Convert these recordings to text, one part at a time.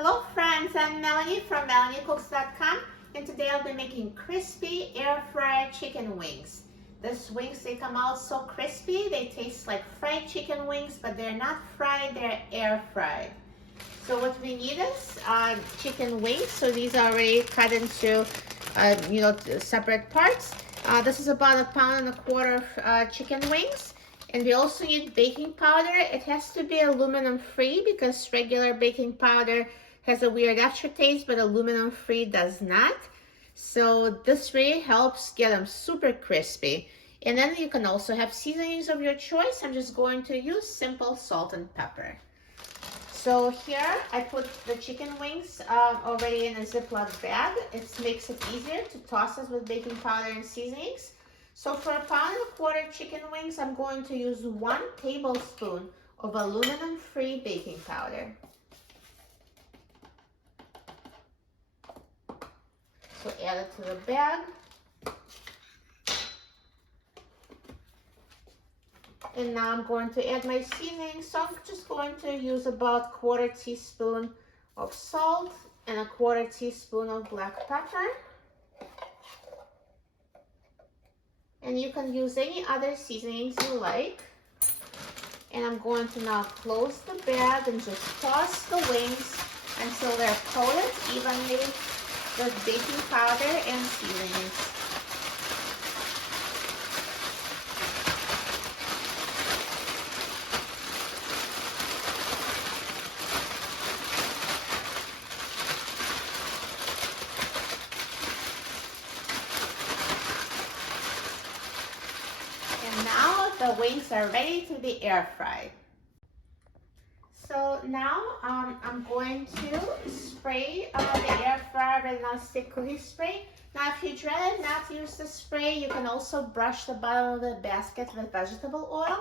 Hello friends, I'm Melanie from melaniecooks.com, and today I'll be making crispy air fried chicken wings. These wings, they come out so crispy, they taste like fried chicken wings, but they're not fried, they're air fried. So what we need is chicken wings. So these are already cut into separate parts. This is about 1.25 pounds of chicken wings. And we also need baking powder. It has to be aluminum free because regular baking powder has a weird aftertaste, but aluminum free does not. So this really helps get them super crispy. And then you can also have seasonings of your choice. I'm just going to use simple salt and pepper. So here I put the chicken wings already in a Ziploc bag. It makes it easier to toss this with baking powder and seasonings. So for 1.25 pounds chicken wings, I'm going to use 1 tablespoon of aluminum-free baking powder. So add it to the bag. And now I'm going to add my seasoning. So I'm just going to use about 1/4 teaspoon of salt and 1/4 teaspoon of black pepper. And you can use any other seasonings you like. And I'm going to now close the bag and just toss the wings until they're coated evenly with baking powder and seasonings. And now the wings are ready to be air fried. So now I'm going to spray the air fryer with non-stick cookie spray. Now if you'd rather not use the spray, you can also brush the bottom of the basket with vegetable oil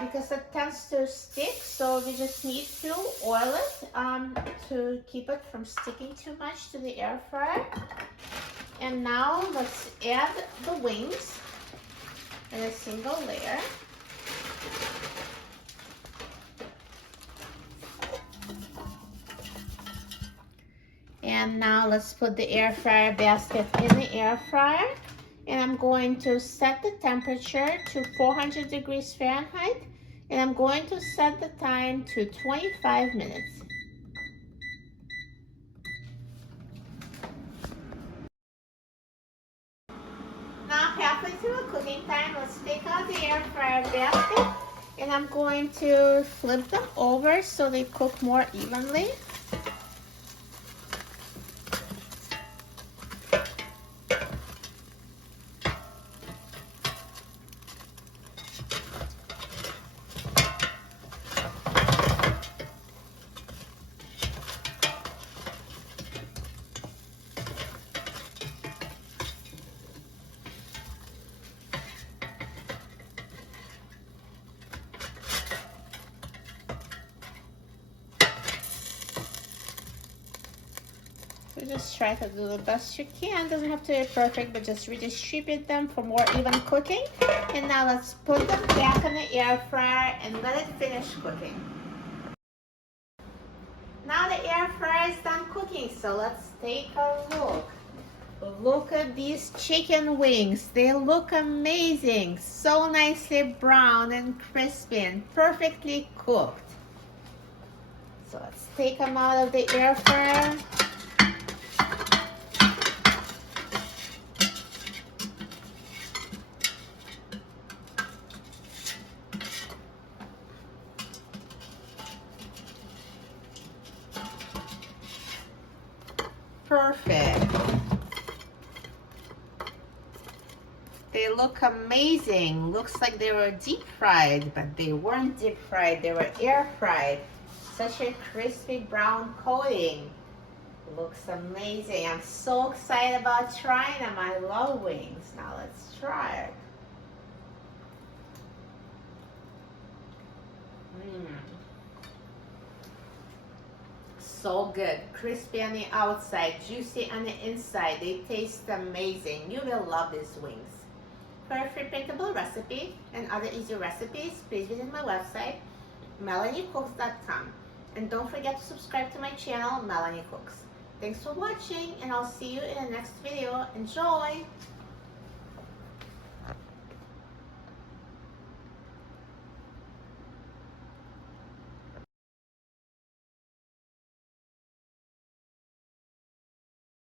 because it tends to stick. So we just need to oil it to keep it from sticking too much to the air fryer. And now let's add the wings in a single layer. And now let's put the air fryer basket in the air fryer. And I'm going to set the temperature to 400 degrees Fahrenheit. And I'm going to set the time to 25 minutes. Now halfway through the cooking time, let's take out the air fryer basket. And I'm going to flip them over so they cook more evenly. So just try to do the best you can. Doesn't have to be perfect, but just redistribute them for more even cooking. And now let's put them back in the air fryer and let it finish cooking. Now the air fryer is done cooking, so let's take a look. Look at these chicken wings. They look amazing. So nicely brown and crispy and perfectly cooked. So let's take them out of the air fryer. Perfect. They look amazing. Looks like they were deep fried, but they weren't deep fried. They were air fried. Such a crispy brown coating. Looks amazing. I'm so excited about trying them. I love wings. Now let's try it. So good. Crispy on the outside, juicy on the inside. They taste amazing. You will love these wings. For a free printable recipe and other easy recipes, please visit my website, melaniecooks.com. And don't forget to subscribe to my channel, Melanie Cooks. Thanks for watching, and I'll see you in the next video. Enjoy!